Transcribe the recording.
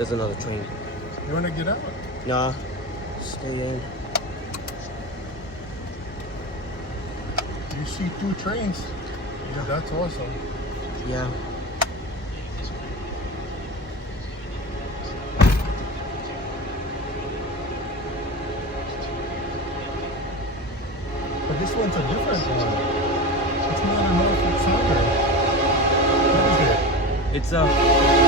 There's another train. You want to get out? Nah, stay in. You see 2 trains. Yeah, that's awesome. Yeah. But this one's a different one. It's not a Norfolk Southern. What is it? It's a